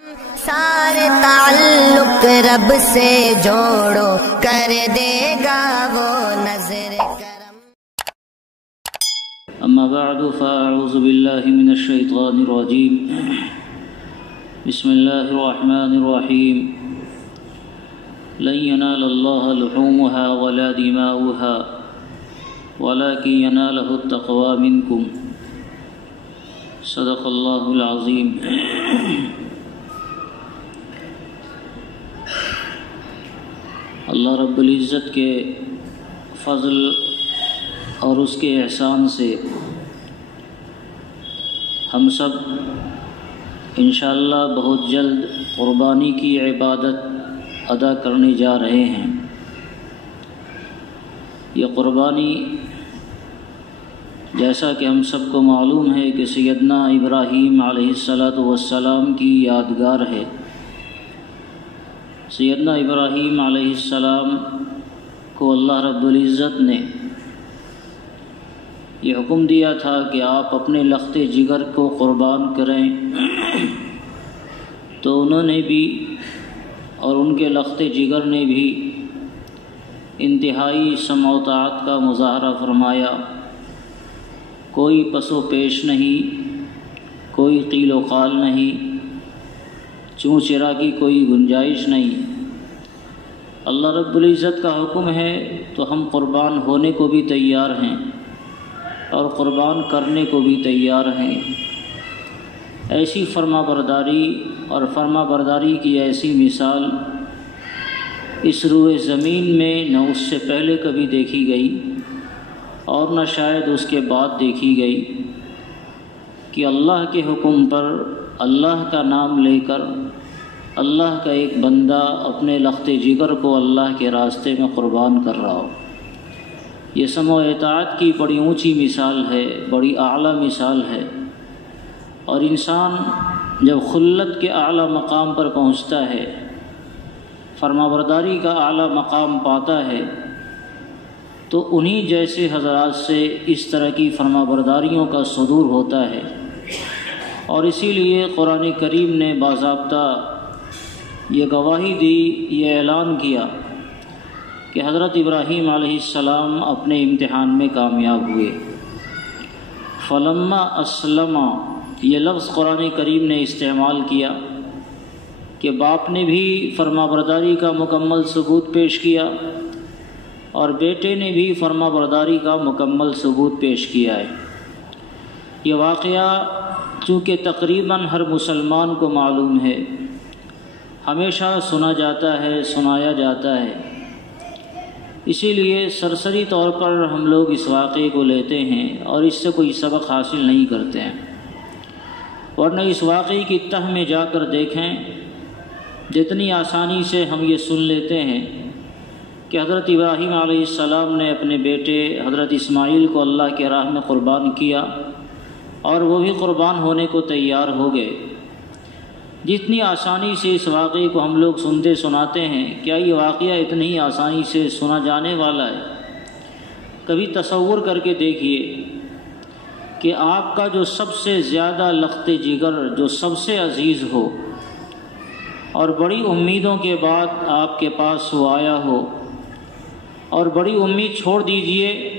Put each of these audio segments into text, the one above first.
سارے تعلق رب سے جوڑو، کر دے گا وہ نظر کرم۔ اما بعد فاعوذ باللہ من الشیطان الرجیم، بسم اللہ الرحمن الرحیم۔ لن ینال اللہ لحومها ولا دماؤها ولكن ینالہ التقوی منکم، صدق اللہ العظیم۔ اللہ رب العزت کے فضل اور اس کے احسان سے ہم سب انشاءاللہ بہت جلد قربانی کی عبادت ادا کرنے جا رہے ہیں۔ یہ قربانی جیسا کہ ہم سب کو معلوم ہے کہ سیدنا ابراہیم علیہ السلام کی یادگار ہے۔ سیدنا ابراہیم علیہ السلام کو اللہ رب العزت نے یہ حکم دیا تھا کہ آپ اپنے لخت جگر کو قربان کریں، تو انہوں نے بھی اور ان کے لخت جگر نے بھی انتہائی سمع و طاعت کا مظاہرہ فرمایا۔ کوئی پس و پیش نہیں، کوئی قیل و قال نہیں، چوں چرا کی کوئی گنجائش نہیں۔ اللہ رب العزت کا حکم ہے تو ہم قربان ہونے کو بھی تیار ہیں اور قربان کرنے کو بھی تیار ہیں۔ ایسی فرما برداری اور فرما برداری کی ایسی مثال اس روئے زمین میں نہ اس سے پہلے کبھی دیکھی گئی اور نہ شاید اس کے بعد دیکھی گئی کہ اللہ کے حکم پر اللہ کا نام لے کر اللہ کا ایک بندہ اپنے لخت جگر کو اللہ کے راستے میں قربان کر رہا ہو۔ یہ سمع و اطاعت کی بڑی اونچی مثال ہے، بڑی اعلیٰ مثال ہے، اور انسان جب خلت کے اعلیٰ مقام پر پہنچتا ہے، فرما برداری کا اعلیٰ مقام پاتا ہے، تو انہی جیسے حضرات سے اس طرح کی فرما برداریوں کا صدور ہوتا ہے۔ اور اسی لیے قرآن کریم نے باضابطہ یہ گواہی دی، یہ اعلان کیا کہ حضرت ابراہیم علیہ السلام اپنے امتحان میں کامیاب ہوئے۔ فلما اسلم، یہ لفظ قرآن کریم نے استعمال کیا کہ باپ نے بھی فرما برداری کا مکمل ثبوت پیش کیا اور بیٹے نے بھی فرما برداری کا مکمل ثبوت پیش کیا ہے۔ یہ واقعہ چونکہ تقریباً ہر مسلمان کو معلوم ہے، ہمیشہ سنا جاتا ہے، سنایا جاتا ہے، اسی لیے سرسری طور پر ہم لوگ اس واقعے کو لیتے ہیں اور اس سے کوئی سبق حاصل نہیں کرتے ہیں، ورنہ اس واقعے کی تہ میں جا کر دیکھیں، جتنی آسانی سے ہم یہ سن لیتے ہیں کہ حضرت ابراہیم علیہ السلام نے اپنے بیٹے حضرت اسماعیل کو اللہ کے راہ میں قربان کیا اور وہ بھی قربان ہونے کو تیار ہو گئے۔ جتنی آسانی سے اس واقعے کو ہم لوگ سنتے سناتے ہیں، کیا یہ واقعہ اتنی ہی آسانی سے سنا جانے والا ہے؟ کبھی تصور کر کے دیکھیے کہ آپ کا جو سب سے زیادہ لخت جگر، جو سب سے عزیز ہو اور بڑی امیدوں کے بعد آپ کے پاس وہ آیا ہو، اور بڑی امید چھوڑ دیجئے،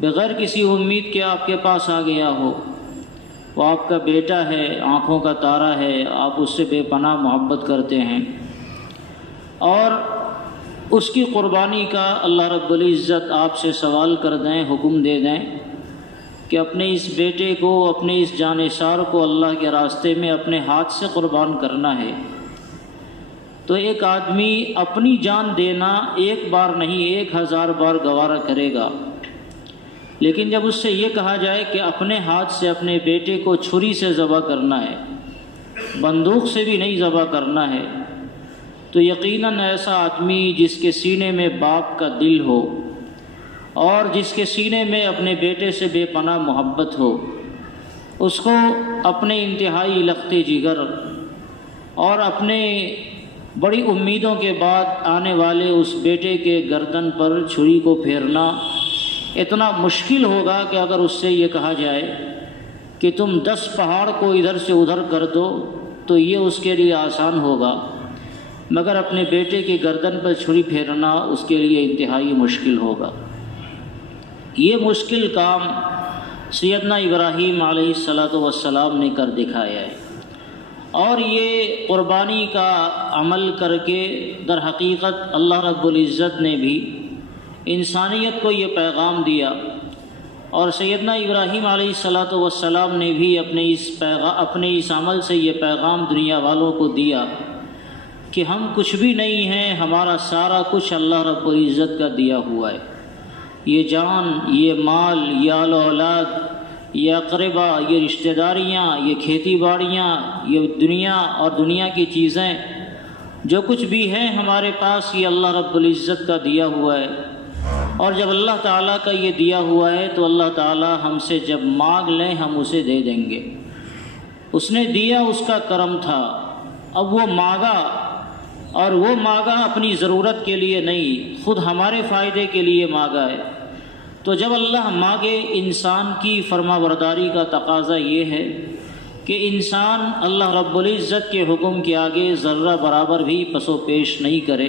بغیر کسی امید کے آپ کے پاس آ گیا ہو، وہ آپ کا بیٹا ہے، آنکھوں کا تارا ہے، آپ اس سے بے پناہ محبت کرتے ہیں، اور اس کی قربانی کا اللہ رب العزت آپ سے سوال کر دیں، حکم دے دیں کہ اپنے اس بیٹے کو، اپنے اس جانثار کو اللہ کے راستے میں اپنے ہاتھ سے قربان کرنا ہے، تو ایک آدمی اپنی جان دینا ایک بار نہیں 1000 بار گوارا کرے گا، لیکن جب اس سے یہ کہا جائے کہ اپنے ہاتھ سے اپنے بیٹے کو چھری سے ذبح کرنا ہے، بندوق سے بھی نہیں ذبح کرنا ہے، تو یقیناً ایسا آدمی جس کے سینے میں باپ کا دل ہو اور جس کے سینے میں اپنے بیٹے سے بے پناہ محبت ہو، اس کو اپنے انتہائی لخت جگر اور اپنے بڑی امیدوں کے بعد آنے والے اس بیٹے کے گردن پر چھری کو پھیرنا اتنا مشکل ہوگا کہ اگر اس سے یہ کہا جائے کہ تم 10 پہاڑ کو ادھر سے ادھر کر دو تو یہ اس کے لیے آسان ہوگا، مگر اپنے بیٹے کی گردن پر چھری پھیرنا اس کے لیے انتہائی مشکل ہوگا۔ یہ مشکل کام سیدنا ابراہیم علیہ السلام نے کر دکھایا ہے، اور یہ قربانی کا عمل کر کے در حقیقت اللہ رب العزت نے بھی انسانیت کو یہ پیغام دیا، اور سیدنا ابراہیم علیہ السلام نے بھی اپنے اس عمل سے یہ پیغام دنیا والوں کو دیا کہ ہم کچھ بھی نہیں ہیں، ہمارا سارا کچھ اللہ رب العزت کا دیا ہوا ہے۔ یہ جان، یہ مال، یہ آل و اولاد، یہ اقربا، یہ رشتہ داریاں، یہ کھیتی باڑیاں، یہ دنیا اور دنیا کی چیزیں، جو کچھ بھی ہے ہمارے پاس، یہ اللہ رب العزت کا دیا ہوا ہے۔ اور جب اللہ تعالیٰ کا یہ دیا ہوا ہے تو اللہ تعالیٰ ہم سے جب مانگ لیں ہم اسے دے دیں گے۔ اس نے دیا، اس کا کرم تھا، اب وہ مانگا، اور وہ مانگا اپنی ضرورت کے لیے نہیں، خود ہمارے فائدے کے لیے مانگا ہے۔ تو جب اللہ مانگے، انسان کی فرما برداری کا تقاضا یہ ہے کہ انسان اللہ رب العزت کے حکم کے آگے ذرہ برابر بھی پس و پیش نہیں کرے،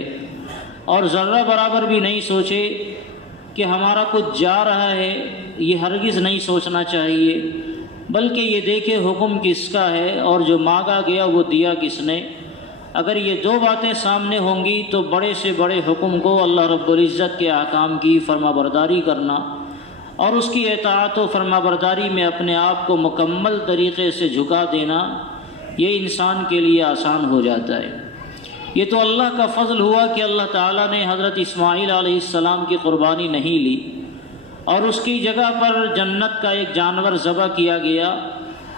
اور ذرہ برابر بھی نہیں سوچے کہ ہمارا کچھ جا رہا ہے، یہ ہرگز نہیں سوچنا چاہیے، بلکہ یہ دیکھے حکم کس کا ہے اور جو مانگا گیا وہ دیا کس نے۔ اگر یہ دو باتیں سامنے ہوں گی تو بڑے سے بڑے حکم کو، اللہ رب العزت کے احکام کی فرما برداری کرنا اور اس کی اطاعت و فرما برداری میں اپنے آپ کو مکمل طریقے سے جھکا دینا، یہ انسان کے لیے آسان ہو جاتا ہے۔ یہ تو اللہ کا فضل ہوا کہ اللہ تعالیٰ نے حضرت اسماعیل علیہ السلام کی قربانی نہیں لی، اور اس کی جگہ پر جنت کا ایک جانور ذبح کیا گیا،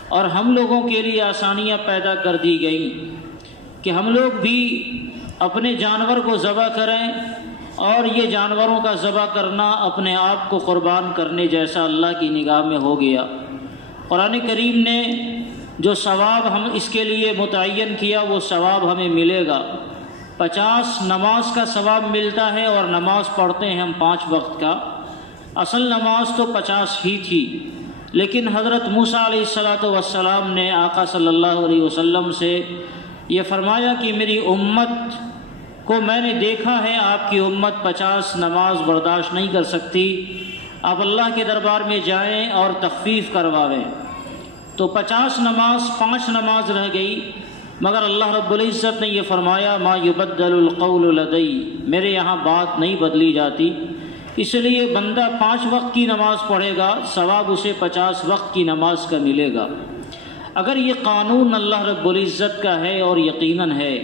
اور ہم لوگوں کے لیے آسانیاں پیدا کر دی گئیں کہ ہم لوگ بھی اپنے جانور کو ذبح کریں، اور یہ جانوروں کا ذبح کرنا اپنے آپ کو قربان کرنے جیسا اللہ کی نگاہ میں ہو گیا۔ قرآن کریم نے جو ثواب ہم اس کے لیے متعین کیا وہ ثواب ہمیں ملے گا۔ 50 نماز کا ثواب ملتا ہے، اور نماز پڑھتے ہیں ہم 5 وقت کا، اصل نماز تو 50 ہی تھی، لیکن حضرت موسیٰ علیہ السلام نے آقا صلی اللہ علیہ وسلم سے یہ فرمایا کہ میری امت کو میں نے دیکھا ہے، آپ کی امت 50 نماز برداشت نہیں کر سکتی، آپ اللہ کے دربار میں جائیں اور تخفیف کرواویں۔ تو 50 نماز 5 نماز رہ گئی، مگر اللہ رب العزت نے یہ فرمایا ما یبدل القول لدی، میرے یہاں بات نہیں بدلی جاتی، اس لیے بندہ 5 وقت کی نماز پڑھے گا، ثواب اسے 50 وقت کی نماز کا ملے گا۔ اگر یہ قانون اللہ رب العزت کا ہے اور یقیناً ہے،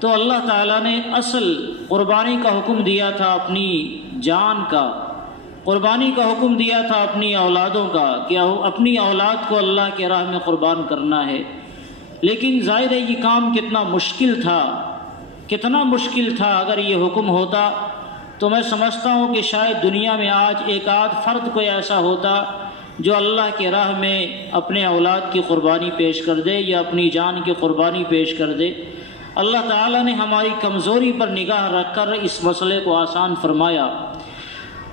تو اللہ تعالیٰ نے اصل قربانی کا حکم دیا تھا اپنی جان کا، قربانی کا حکم دیا تھا اپنی اولادوں کا، کہ اپنی اولاد کو اللہ کے راہ میں قربان کرنا ہے۔ لیکن ظاہر ہے یہ کام کتنا مشکل تھا، کتنا مشکل تھا۔ اگر یہ حکم ہوتا تو میں سمجھتا ہوں کہ شاید دنیا میں آج ایک آدھ فرد کوئی ایسا ہوتا جو اللہ کے راہ میں اپنے اولاد کی قربانی پیش کر دے یا اپنی جان کی قربانی پیش کر دے۔ اللہ تعالیٰ نے ہماری کمزوری پر نگاہ رکھ کر اس مسئلے کو آسان فرمایا،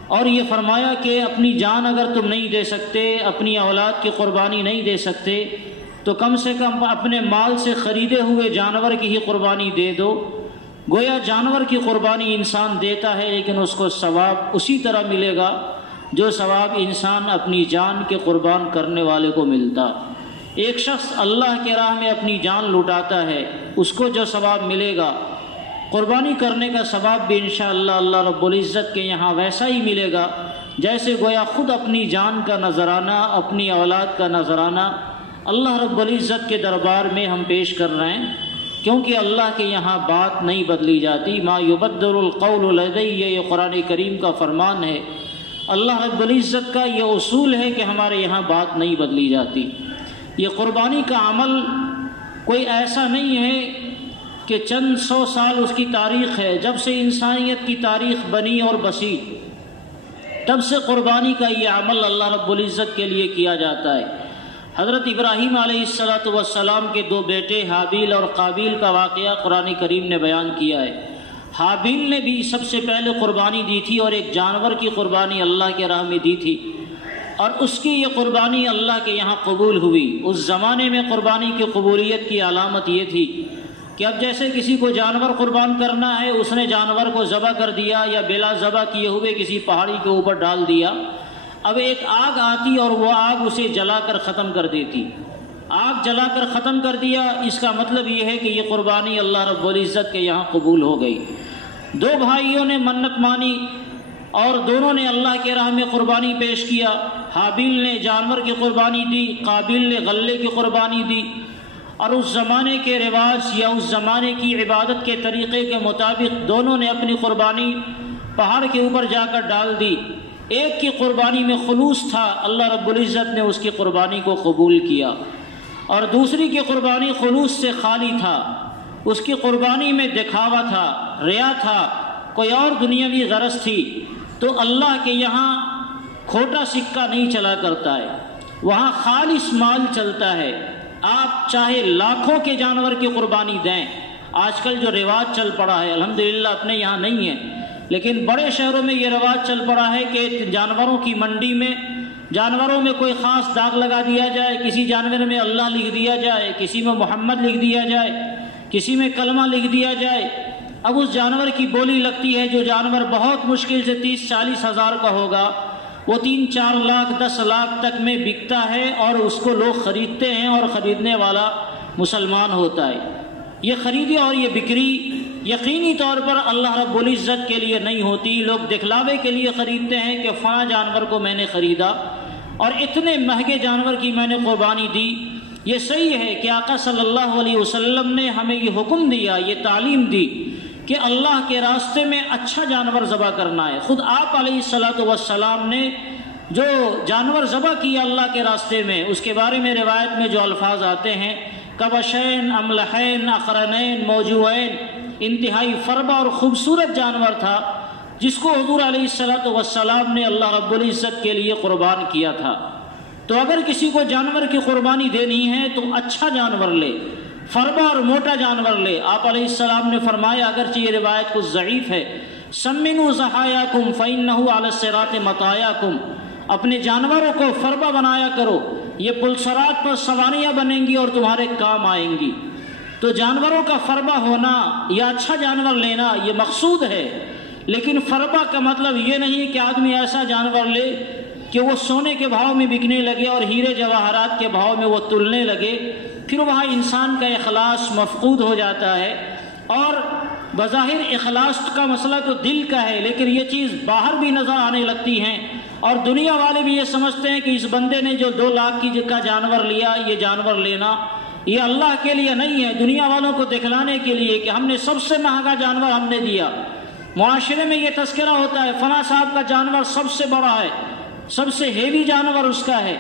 اور یہ فرمایا کہ اپنی جان اگر تم نہیں دے سکتے، اپنی اولاد کی قربانی نہیں دے سکتے، تو کم سے کم اپنے مال سے خریدے ہوئے جانور کی ہی قربانی دے دو۔ گویا جانور کی قربانی انسان دیتا ہے، لیکن اس کو ثواب اسی طرح ملے گا جو ثواب انسان اپنی جان کے قربان کرنے والے کو ملتا۔ ایک شخص اللہ کے راہ میں اپنی جان لٹاتا ہے، اس کو جو ثواب ملے گا، قربانی کرنے کا ثواب بھی انشاءاللہ اللہ رب العزت کے یہاں ویسا ہی ملے گا، جیسے گویا خود اپنی جان کا نذرانہ، اپنی اولاد کا نذرانہ اللہ رب العزت کے دربار میں ہم پیش کر رہے ہیں، کیونکہ اللہ کے یہاں بات نہیں بدلی جاتی۔ ما یبدل القول لدی، یہ قرآن کریم کا فرمان ہے، اللہ رب العزت کا یہ اصول ہے کہ ہمارے یہاں بات نہیں بدلی جاتی۔ یہ قربانی کا عمل کوئی ایسا نہیں ہے کہ چند 100 سال اس کی تاریخ ہے، جب سے انسانیت کی تاریخ بنی اور بسی تب سے قربانی کا یہ عمل اللہ رب العزت کے لیے کیا جاتا ہے۔ حضرت ابراہیم علیہ السلام کے 2 بیٹے حابیل اور قابیل کا واقعہ قرآن کریم نے بیان کیا ہے۔ حابیل نے بھی سب سے پہلے قربانی دی تھی، اور ایک جانور کی قربانی اللہ کے راہ میں دی تھی، اور اس کی یہ قربانی اللہ کے یہاں قبول ہوئی۔ اس زمانے میں قربانی کی قبولیت کی علامت یہ تھی کہ اب جیسے کسی کو جانور قربان کرنا ہے، اس نے جانور کو ذبح کر دیا یا بلا ذبح کیے ہوئے کسی پہاڑی کے اوپر ڈال دیا، اب ایک آگ آتی اور وہ آگ اسے جلا کر ختم کر دیتی۔ آگ جلا کر ختم کر دیا، اس کا مطلب یہ ہے کہ یہ قربانی اللہ رب العزت کے یہاں قبول ہو گئی۔ دو بھائیوں نے منت مانی اور دونوں نے اللہ کے راہ میں قربانی پیش کیا۔ حابیل نے جانور کی قربانی دی، قابیل نے غلے کی قربانی دی، اور اس زمانے کے رواج یا اس زمانے کی عبادت کے طریقے کے مطابق دونوں نے اپنی قربانی پہاڑ کے اوپر جا کر ڈال دی۔ ایک کی قربانی میں خلوص تھا، اللہ رب العزت نے اس کی قربانی کو قبول کیا، اور دوسری کی قربانی خلوص سے خالی تھا، اس کی قربانی میں دکھاوا تھا، ریا تھا، کوئی اور دنیاوی غرض تھی۔ تو اللہ کے یہاں کھوٹا سکہ نہیں چلا کرتا ہے، وہاں خالص مال چلتا ہے۔ آپ چاہے لاکھوں کے جانور کی قربانی دیں، آج کل جو رواج چل پڑا ہے الحمدللہ اپنے یہاں نہیں ہے، لیکن بڑے شہروں میں یہ رواج چل پڑا ہے کہ جانوروں کی منڈی میں جانوروں میں کوئی خاص داغ لگا دیا جائے، کسی جانور میں اللہ لکھ دیا جائے، کسی میں محمد لکھ دیا جائے، کسی میں کلمہ لکھ دیا جائے۔ اب اس جانور کی بولی لگتی ہے، جو جانور بہت مشکل سے 30-40 ہزار کا ہوگا، وہ 3-4 لاکھ 10 لاکھ تک میں بکتا ہے، اور اس کو لوگ خریدتے ہیں، اور خریدنے والا مسلمان ہوتا ہے۔ یہ خریدی اور یہ بکری یقینی طور پر اللہ رب العزت کے لیے نہیں ہوتی، لوگ دکھلاوے کے لیے خریدتے ہیں کہ فلاں جانور کو میں نے خریدا اور اتنے مہنگے جانور کی میں نے قربانی دی۔ یہ صحیح ہے کہ آقا صلی اللہ علیہ وسلم نے ہمیں یہ حکم دیا، یہ تعلیم دی کہ اللہ کے راستے میں اچھا جانور ذبح کرنا ہے۔ خود آپ علیہ الصلوۃ والسلام نے جو جانور ذبح کیا اللہ کے راستے میں، اس کے بارے میں روایت میں جو الفاظ آتے ہیں، کبشین املحین اقرنین موجوعین، انتہائی فربا اور خوبصورت جانور تھا جس کو حضور علیہ الصلوۃ والسلام نے اللہ رب العزت کے لیے قربان کیا تھا۔ تو اگر کسی کو جانور کی قربانی دینی ہے تو اچھا جانور لے، فربا اور موٹا جانور لے۔ آپ علیہ السلام نے فرمایا، اگرچہ یہ روایت کچھ ضعیف ہے، سمنوا ضحایاکم فإنہ علی الصراط مطایاکم، اپنے جانوروں کو فربا بنایا کرو، یہ پلسرات پر سواریاں بنیں گی اور تمہارے کام آئیں گی۔ تو جانوروں کا فربا ہونا یا اچھا جانور لینا یہ مقصود ہے، لیکن فربا کا مطلب یہ نہیں کہ آدمی ایسا جانور لے کہ وہ سونے کے بھاؤ میں بکنے لگے اور ہیرے جواہرات کے بھاؤ میں وہ تلنے لگے، پھر وہاں انسان کا اخلاص مفقود ہو جاتا ہے۔ اور بظاہر اخلاص کا مسئلہ تو دل کا ہے، لیکن یہ چیز باہر بھی نظر آنے لگتی ہیں، اور دنیا والے بھی یہ سمجھتے ہیں کہ اس بندے نے جو 2 لاکھ کا جانور لیا، یہ جانور لینا یہ اللہ کے لیے نہیں ہے، دنیا والوں کو دکھلانے کے لیے کہ ہم نے سب سے مہنگا جانور ہم نے دیا۔ معاشرے میں یہ تذکرہ ہوتا ہے، فلاں صاحب کا جانور سب سے بڑا ہے، سب سے ہیوی جانور اس کا ہے۔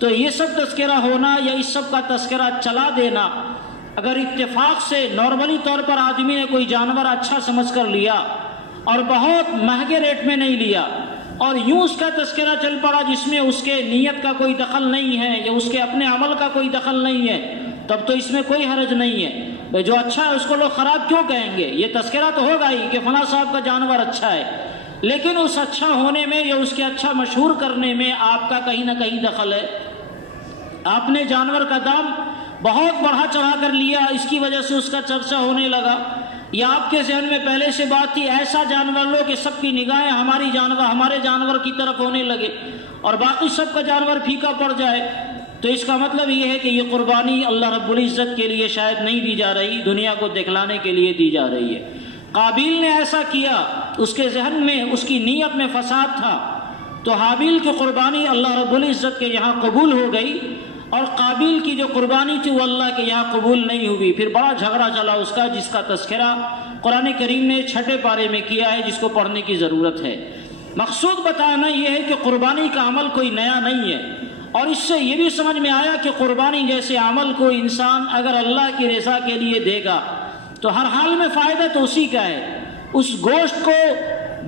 تو یہ سب تذکرہ ہونا یا اس سب کا تذکرہ چلا دینا، اگر اتفاق سے نارملی طور پر آدمی نے کوئی جانور اچھا سمجھ کر لیا اور بہت مہنگے ریٹ میں نہیں لیا، اور یوں اس کا تذکرہ چل پڑا جس میں اس کے نیت کا کوئی دخل نہیں ہے یا اس کے اپنے عمل کا کوئی دخل نہیں ہے، تب تو اس میں کوئی حرج نہیں ہے۔ جو اچھا ہے اس کو لوگ خراب کیوں کہیں گے؟ یہ تذکرہ تو ہوگا ہی کہ فلاں صاحب کا جانور اچھا ہے، لیکن اس اچھا ہونے میں یا اس کے اچھا مشہور کرنے میں آپ کا کہیں نہ کہیں دخل ہے۔ آپ نے جانور کا دام بہت بڑھا چڑھا کر لیا، اس کی وجہ سے اس کا چرچہ ہونے لگا، یا آپ کے ذہن میں پہلے سے بات تھی ایسا جانور لو کہ سب کی نگاہیں ہمارے جانور کی طرف ہونے لگے اور باقی سب کا جانور پھیکا پڑ جائے، تو اس کا مطلب یہ ہے کہ یہ قربانی اللہ رب العزت کے لیے شاید نہیں دی جا رہی، دنیا کو دکھلانے کے لیے دی جا رہی ہے۔ قابیل نے ایسا کیا، اس کے ذہن میں اس کی نیت میں فساد تھا، تو حابیل کی قربانی اللہ رب العزت کے یہاں قبول ہو گئی، اور قابیل کی جو قربانی تھی وہ اللہ کے یہاں قبول نہیں ہوئی۔ پھر بڑا جھگڑا چلا اس کا، جس کا تذکرہ قرآن کریم نے 6 پارے میں کیا ہے، جس کو پڑھنے کی ضرورت ہے۔ مقصود بتانا یہ ہے کہ قربانی کا عمل کوئی نیا نہیں ہے، اور اس سے یہ بھی سمجھ میں آیا کہ قربانی جیسے عمل کو انسان اگر اللہ کی رضا کے لیے دے گا تو ہر حال میں فائدہ تو اسی کا ہے۔ اس گوشت کو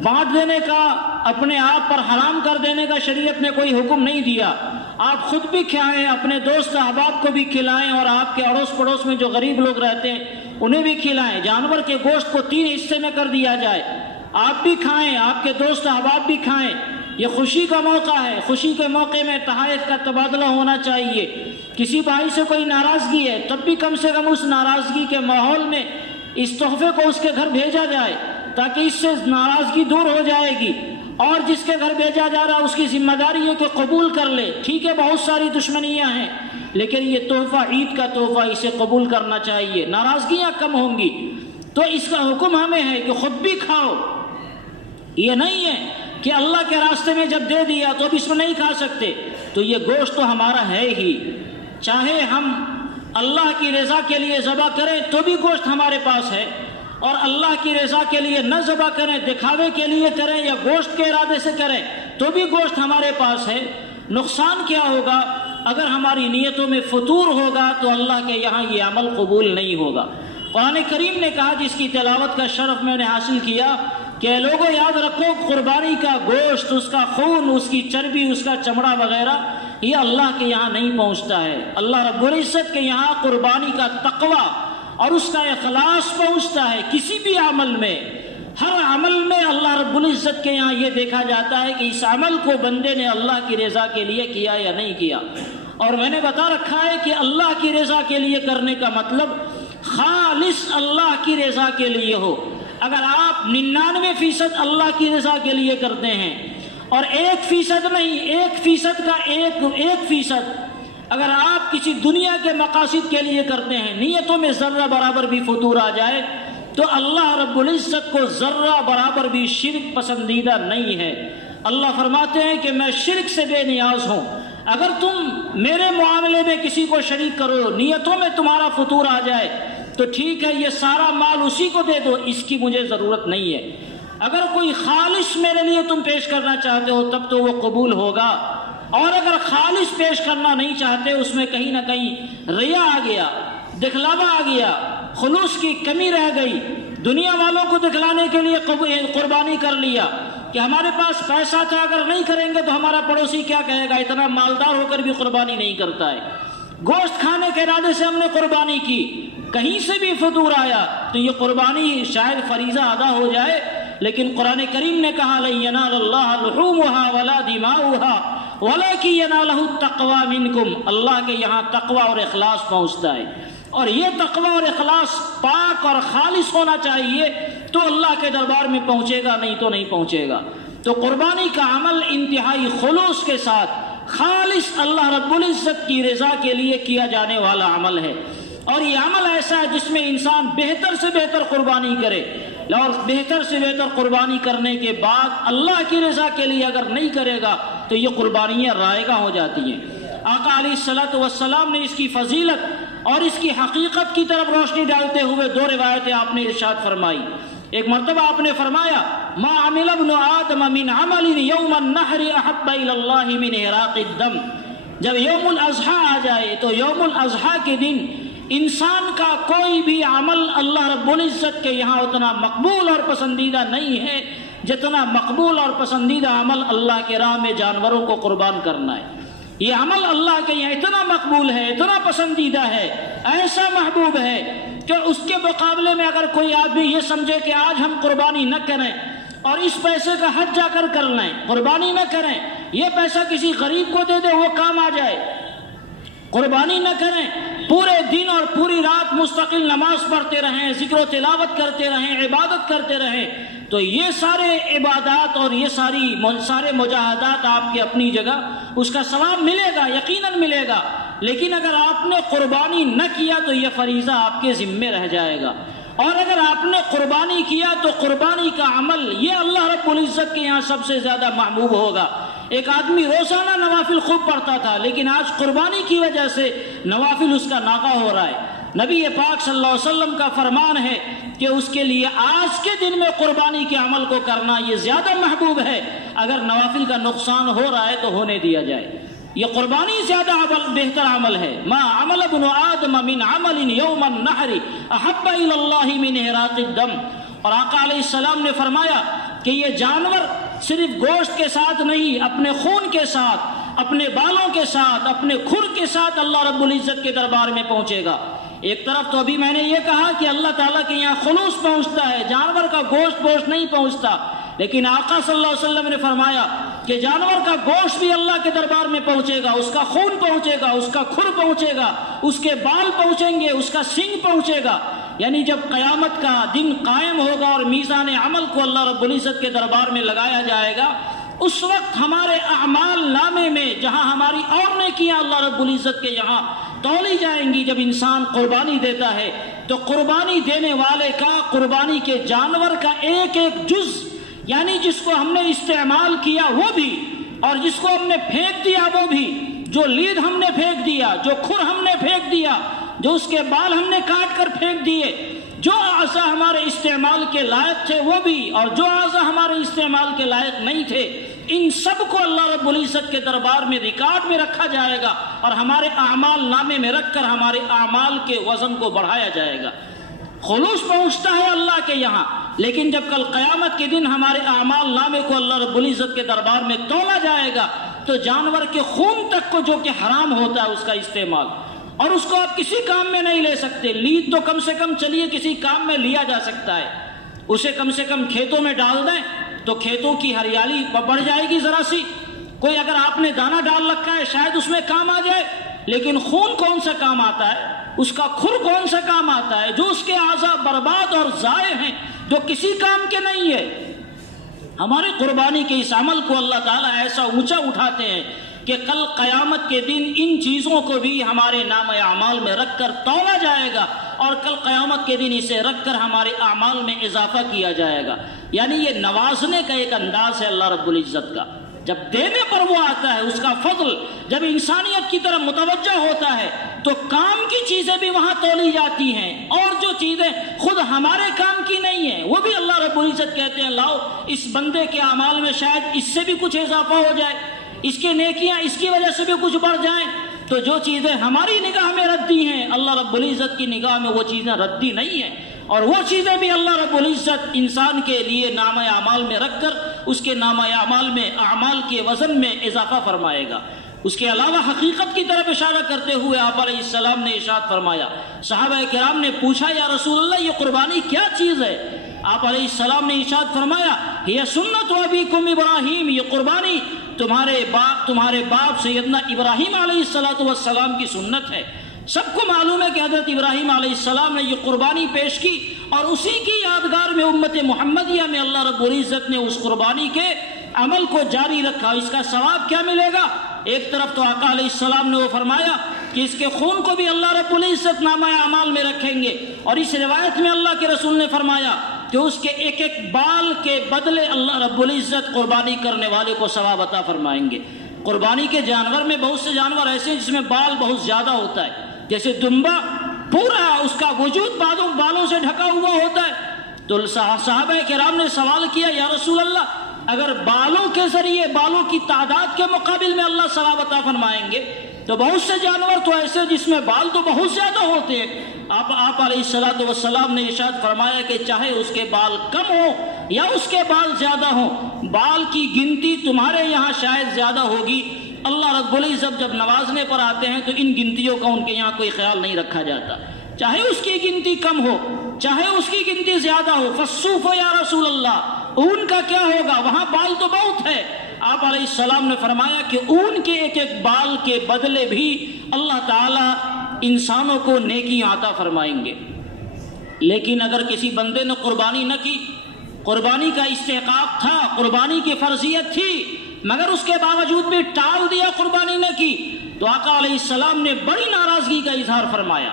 بانٹ دینے کا، اپنے آپ پر حرام کر دینے کا شریعت نے کوئی حکم نہیں دیا۔ آپ خود بھی کھائیں، اپنے دوست احباب کو بھی کھلائیں، اور آپ کے اڑوس پڑوس میں جو غریب لوگ رہتے ہیں انہیں بھی کھلائیں۔ جانور کے گوشت کو 3 حصے میں کر دیا جائے، آپ بھی کھائیں، آپ کے دوست احباب بھی کھائیں، یہ خوشی کا موقع ہے، خوشی کے موقع میں تحائف کا تبادلہ ہونا چاہیے۔ کسی بھائی سے کوئی ناراضگی ہے تب بھی کم سے کم اس ناراضگی کے ماحول میں اس تحفے کو اس کے گھر بھیجا جائے تاکہ اس سے ناراضگی دور ہو جائے گی، اور جس کے گھر بھیجا جا رہا اس کی ذمہ داری ہے کہ قبول کر لے۔ ٹھیک ہے بہت ساری دشمنیاں ہیں لیکن یہ تحفہ عید کا تحفہ، اسے قبول کرنا چاہیے، ناراضگیاں کم ہوں گی۔ تو اس کا حکم ہمیں ہے کہ خود بھی کھاؤ، یہ نہیں ہے کہ اللہ کے راستے میں جب دے دیا تو اب اس میں نہیں کھا سکتے۔ تو یہ گوشت تو ہمارا ہے ہی، چاہے ہم اللہ کی رضا کے لیے ذبح کریں تو بھی گوشت ہمارے پاس ہے، اور اللہ کی رضا کے لیے نہ ذبح کریں، دکھاوے کے لیے کریں یا گوشت کے ارادے سے کریں تو بھی گوشت ہمارے پاس ہے۔ نقصان کیا ہوگا؟ اگر ہماری نیتوں میں فطور ہوگا تو اللہ کے یہاں یہ عمل قبول نہیں ہوگا۔ قرآن کریم نے کہا، جس کی تلاوت کا شرف میں نے حاصل کیا، کہ لوگوں یاد رکھو قربانی کا گوشت، اس کا خون، اس کی چربی، اس کا چمڑا وغیرہ یہ اللہ کے یہاں نہیں پہنچتا ہے۔ اللہ رب العزت کے یہاں قربانی کا تقوی اور اس کا اخلاص پہنچتا ہے۔ کسی بھی عمل میں، ہر عمل میں اللہ رب العزت کے یہاں یہ دیکھا جاتا ہے کہ اس عمل کو بندے نے اللہ کی رضا کے لیے کیا یا نہیں کیا۔ اور میں نے بتا رکھا ہے کہ اللہ کی رضا کے لیے کرنے کا مطلب خالص اللہ کی رضا کے لیے ہو۔ اگر آپ 99% اللہ کی رضا کے لیے کرتے ہیں اور 1% نہیں، 1% کا 1% اگر آپ کسی دنیا کے مقاصد کے لیے کرتے ہیں، نیتوں میں ذرہ برابر بھی فطور آ جائے تو اللہ رب العزت کو ذرہ برابر بھی شرک پسندیدہ نہیں ہے۔ اللہ فرماتے ہیں کہ میں شرک سے بے نیاز ہوں۔ اگر تم میرے معاملے میں کسی کو شریک کرو، نیتوں میں تمہارا فطور آ جائے تو ٹھیک ہے، یہ سارا مال اسی کو دے دو، اس کی مجھے ضرورت نہیں ہے۔ اگر کوئی خالص میرے لیے تم پیش کرنا چاہتے ہو تب تو وہ قبول ہوگا، اور اگر خالص پیش کرنا نہیں چاہتے، اس میں کہیں نہ کہیں ریا آ گیا، دکھلاوا آ گیا، خلوص کی کمی رہ گئی، دنیا والوں کو دکھلانے کے لیے قربانی کر لیا کہ ہمارے پاس پیسہ تھا، اگر نہیں کریں گے تو ہمارا پڑوسی کیا کہے گا، اتنا مالدار ہو کر بھی قربانی نہیں کرتا ہے۔ گوشت کھانے کے ارادے سے ہم نے قربانی کی، کہیں سے بھی فطور آیا تو یہ قربانی شاید فریضہ ادا ہو جائے، لیکن قرآن کریم نے کہا لن ینال اللہ لحومها ولا دماؤها ولکن ینالہ التقوی منکم، اللہ کے یہاں تقوی اور اخلاص پہنچتا ہے، اور یہ تقوی اور اخلاص پاک اور خالص ہونا چاہیے تو اللہ کے دربار میں پہنچے گا، نہیں تو نہیں پہنچے گا۔ تو قربانی کا عمل انتہائی خلوص کے ساتھ خالص اللہ رب العزت کی رضا کے لیے کیا جانے والا عمل ہے، اور یہ عمل ایسا ہے جس میں انسان بہتر سے بہتر قربانی کرے، اور بہتر سے بہتر قربانی کرنے کے بعد اللہ کی رضا کے لیے اگر نہیں کرے گا تو یہ قربانیاں رائگاں ہو جاتی ہیں۔ آقا علیہ الصلوۃ والسلام نے اس کی فضیلت اور اس کی حقیقت کی طرف روشنی ڈالتے ہوئے دو روایتیں آپ نے ارشاد فرمائی۔ ایک مرتبہ آپ نے فرمایا ما عمل ابن آدم من عمل یوم النحر احب الی اللہ من احراق الدم، جب یوم الاضحیٰ آ جائے تو یوم الاضحیٰ کے دن انسان کا کوئی بھی عمل اللہ رب العزت کے یہاں اتنا مقبول اور پسندیدہ نہیں ہے جتنا مقبول اور پسندیدہ عمل اللہ کے راہ میں جانوروں کو قربان کرنا ہے۔ یہ عمل اللہ کے یہاں اتنا مقبول ہے، اتنا پسندیدہ ہے، ایسا محبوب ہے کہ اس کے مقابلے میں اگر کوئی آدمی یہ سمجھے کہ آج ہم قربانی نہ کریں اور اس پیسے کا حج جا کر لیں، قربانی نہ کریں، یہ پیسہ کسی غریب کو دے دے وہ کام آ جائے، قربانی نہ کریں، پورے دن اور پوری رات مستقل نماز پڑھتے رہیں، ذکر و تلاوت کرتے رہیں، عبادت کرتے رہیں، تو یہ سارے عبادات اور یہ سارے مجاہدات آپ کی اپنی جگہ اس کا ثواب ملے گا، یقیناً ملے گا، لیکن اگر آپ نے قربانی نہ کیا تو یہ فریضہ آپ کے ذمے رہ جائے گا، اور اگر آپ نے قربانی کیا تو قربانی کا عمل یہ اللہ رب العزت کے یہاں سب سے زیادہ محبوب ہوگا۔ ایک آدمی روزانہ نوافل خوب پڑھتا تھا لیکن آج قربانی کی وجہ سے نوافل اس کا ناغہ ہو رہا ہے۔ نبی پاک صلی اللہ علیہ وسلم کا فرمان ہے کہ اس کے لیے آج کے دن میں قربانی کے عمل کو کرنا یہ زیادہ محبوب ہے، اگر نوافل کا نقصان ہو رہا ہے تو ہونے دیا جائے۔ یہ قربانی زیادہ بہتر عمل ہے۔ ما عمل ابن آدم من عمل یوم النحر احب الی اللہ من احراق الدم، اور آقا علیہ السلام نے فرمایا کہ یہ جانور صرف گوشت کے ساتھ نہیں، اپنے خون کے ساتھ، اپنے بالوں کے ساتھ، اپنے کھر کے ساتھ اللہ رب العزت کے دربار میں پہنچے گا۔ ایک طرف تو ابھی میں نے یہ کہا کہ اللہ تعالیٰ کے یہاں خلوص پہنچتا ہے، جانور کا گوشت نہیں پہنچتا، لیکن آقا صلی اللہ علیہ وسلم نے فرمایا کہ جانور کا گوشت بھی اللہ کے دربار میں پہنچے گا، اس کا خون پہنچے گا، اس کا کھر پہنچے گا، اس کے بال پہنچیں گے، اس کا سینگ پہنچے گا۔ یعنی جب قیامت کا دن قائم ہوگا اور میزان عمل کو اللہ رب العزت کے دربار میں لگایا جائے گا، اس وقت ہمارے اعمال نامے میں جہاں ہماری اور نیکیاں اللہ رب العزت کے یہاں تولی جائیں گی۔ جب انسان قربانی دیتا ہے تو قربانی دینے والے کا، قربانی کے جانور کا ایک ایک جز، یعنی جس کو ہم نے استعمال کیا وہ بھی، اور جس کو ہم نے پھینک دیا وہ بھی، جو لید ہم نے پھینک دیا، جو کھر ہم نے پھینک دیا، جو اس کے بال ہم نے کاٹ کر پھینک دیے، جو اعضاء ہمارے استعمال کے لائق تھے وہ بھی، اور جو اعضاء ہمارے استعمال کے لائق نہیں تھے، ان سب کو اللہ رب العزت کے دربار میں ریکارڈ میں رکھا جائے گا اور ہمارے اعمال نامے میں رکھ کر ہمارے اعمال کے وزن کو بڑھایا جائے گا۔ خلوص پہنچتا ہے اللہ کے یہاں، لیکن جب کل قیامت کے دن ہمارے اعمال نامے کو اللہ رب العزت کے دربار میں تولا جائے گا تو جانور کے خون تک کو، جو کہ حرام ہوتا ہے اس کا استعمال، اور اس کو آپ کسی کام میں نہیں لے سکتے۔ لید تو کم سے کم چلیے کسی کام میں لیا جا سکتا ہے، اسے کم سے کم کھیتوں میں ڈال دیں تو کھیتوں کی ہریالی بڑھ جائے گی ذرا سی، کوئی اگر آپ نے دانہ ڈال رکھا ہے شاید اس میں کام آ جائے، لیکن خون کون سا کام آتا ہے، اس کا کھر کون سا کام آتا ہے، جو اس کے اعضاء برباد اور ضائع ہیں، جو کسی کام کے نہیں ہے۔ ہماری قربانی کے اس عمل کو اللہ تعالیٰ ایسا اونچا اٹھاتے ہیں کہ کل قیامت کے دن ان چیزوں کو بھی ہمارے نام اعمال میں رکھ کر تولا جائے گا، اور کل قیامت کے دن اسے رکھ کر ہمارے اعمال میں اضافہ کیا جائے گا۔ یعنی یہ نوازنے کا ایک انداز ہے اللہ رب العزت کا، جب دینے پر وہ آتا ہے، اس کا فضل جب انسانیت کی طرف متوجہ ہوتا ہے تو کام کی چیزیں بھی وہاں تولی جاتی ہیں، اور جو چیزیں خود ہمارے کام کی نہیں ہیں وہ بھی اللہ رب العزت کہتے ہیں لاؤ اس بندے کے اعمال میں شاید اس سے بھی کچھ اضافہ ہو جائے، اس کی نیکیاں اس کی وجہ سے بھی کچھ بڑھ جائیں۔ تو جو چیزیں ہماری نگاہ میں ردی ہیں اللہ رب العزت کی نگاہ میں وہ چیزیں ردی نہیں ہیں، اور وہ چیزیں بھی اللہ رب العزت انسان کے لیے نام اعمال میں رکھ کر اس کے نام اعمال میں اعمال کے وزن میں اضافہ فرمائے گا۔ اس کے علاوہ حقیقت کی طرف اشارہ کرتے ہوئے آپ علیہ السلام نے ارشاد فرمایا، صحابہ کرام نے پوچھا یا رسول اللہ یہ قربانی کیا چیز ہے؟ آپ علیہ السلام نے ارشاد فرمایا یہ سنت ابیکم ابراہیم، یہ قربانی تمہارے باپ سیدنا ابراہیم علیہ السلام کی سنت ہے۔ سب کو معلوم ہے کہ حضرت ابراہیم علیہ السلام نے یہ قربانی پیش کی، اور اسی کی یادگار میں امت محمدیہ میں اللہ رب العزت نے اس قربانی کے عمل کو جاری رکھا۔ اس کا ثواب کیا ملے گا؟ ایک طرف تو آقا علیہ السلام نے وہ فرمایا کہ اس کے خون کو بھی اللہ رب العزت نامہ اعمال میں رکھیں گے، اور اس روایت میں اللہ کے رسول نے فرمایا کہ اس کے ایک ایک بال کے بدلے اللہ رب العزت قربانی کرنے والے کو ثواب عطا فرمائیں گے۔ قربانی کے جانور میں بہت سے جانور ایسے ہیں جس میں بال بہت زیادہ ہوتا ہے، جیسے دمبا پورا اس کا وجود بالوں سے ڈھکا ہوا ہوتا ہے۔ تو صحابہ کرام نے سوال کیا یا رسول اللہ اگر بالوں کے ذریعے بالوں کی تعداد کے مقابل میں اللہ ثواب عطا فرمائیں گے تو بہت سے جانور تو ایسے جس میں بال تو بہت زیادہ ہوتے ہیں۔ آپ علیہ السلام نے ارشاد فرمایا کہ چاہے اس کے بال کم ہو یا اس کے بال زیادہ ہوں، بال کی گنتی تمہارے یہاں شاید زیادہ ہوگی، اللہ رب العزت جب نوازنے پر آتے ہیں تو ان گنتیوں کا ان کے یہاں کوئی خیال نہیں رکھا جاتا، چاہے اس کی گنتی کم ہو چاہے اس کی گنتی زیادہ ہو۔ فالصوف یا رسول اللہ، اون کا کیا ہوگا؟ وہاں بال تو بہت ہے۔ آپ علیہ السلام نے فرمایا کہ اون کے ایک ایک بال کے بدلے بھی اللہ تعالی انسانوں کو نیکی عطا فرمائیں گے۔ لیکن اگر کسی بندے نے قربانی نہ کی، قربانی کا استحقاق تھا، قربانی کی فرضیت تھی، مگر اس کے باوجود بھی ٹال دیا، قربانی نہ کی، تو آقا علیہ السلام نے بڑی ناراضگی کا اظہار فرمایا۔